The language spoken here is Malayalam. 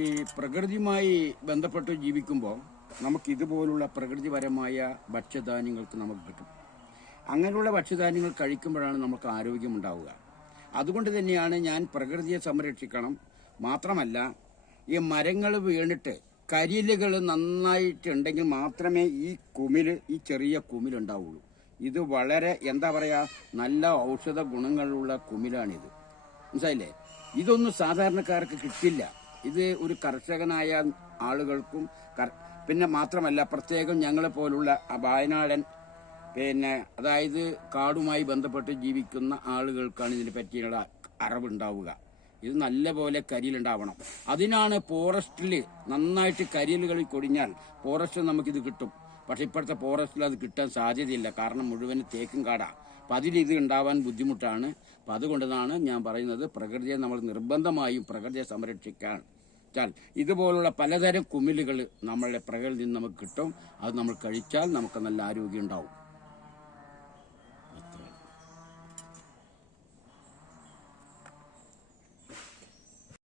ഈ പ്രകൃതിയുമായി ബന്ധപ്പെട്ട് ജീവിക്കുമ്പോൾ നമുക്ക് ഇതുപോലുള്ള പ്രകൃതിപരമായ ഭക്ഷ്യധാന്യങ്ങൾക്ക് നമുക്ക് കിട്ടും. അങ്ങനെയുള്ള ഭക്ഷ്യധാന്യങ്ങൾ കഴിക്കുമ്പോഴാണ് നമുക്ക് ആരോഗ്യമുണ്ടാവുക. അതുകൊണ്ട് തന്നെയാണ് ഞാൻ പ്രകൃതിയെ സംരക്ഷിക്കണം. മാത്രമല്ല, ഈ മരങ്ങൾ വീണിട്ട് കരിയിലുകൾ നന്നായിട്ടുണ്ടെങ്കിൽ മാത്രമേ ഈ ചെറിയ കുമിലുണ്ടാവുള്ളൂ. ഇത് വളരെ നല്ല ഔഷധ ഗുണങ്ങളുള്ള കുമിലാണിത്. മനസ്സിലായില്ലേ? ഇതൊന്നും സാധാരണക്കാർക്ക് കിട്ടില്ല. ഇത് ഒരു കർഷകനായ ആളുകൾക്കും പിന്നെ മാത്രമല്ല പ്രത്യേകം ഞങ്ങളെ പോലുള്ള വയനാടൻ അതായത് കാടുമായി ബന്ധപ്പെട്ട് ജീവിക്കുന്ന ആളുകൾക്കാണ് ഇതിനെ പറ്റിയുള്ള അറിവുണ്ടാവുക. ഇത് നല്ലപോലെ കരിയിലുണ്ടാവണം. അതിനാണ് ഫോറസ്റ്റിൽ നന്നായിട്ട് കരിയലുകൾ കൊടിഞ്ഞാൽ ഫോറസ്റ്റ് നമുക്കിത് കിട്ടും. പക്ഷെ ഇപ്പോഴത്തെ ഫോറസ്റ്റിൽ അത് കിട്ടാൻ സാധ്യതയില്ല. കാരണം മുഴുവൻ തേക്കും കാടാണ്. അപ്പം അതിലിത് ഉണ്ടാവാൻ ബുദ്ധിമുട്ടാണ്. അപ്പം അതുകൊണ്ടാണ് ഞാൻ പറയുന്നത്, പ്രകൃതിയെ നമ്മൾ നിർബന്ധമായും പ്രകൃതിയെ സംരക്ഷിക്കാൻ ഇതുപോലുള്ള പലതരം കുമിലുകൾ നമ്മളുടെ പ്രകൃതിയിൽ നിന്ന് നമുക്ക് കിട്ടും. അത് നമ്മൾ കഴിച്ചാൽ നമുക്ക് നല്ല ആരോഗ്യം ഉണ്ടാവും.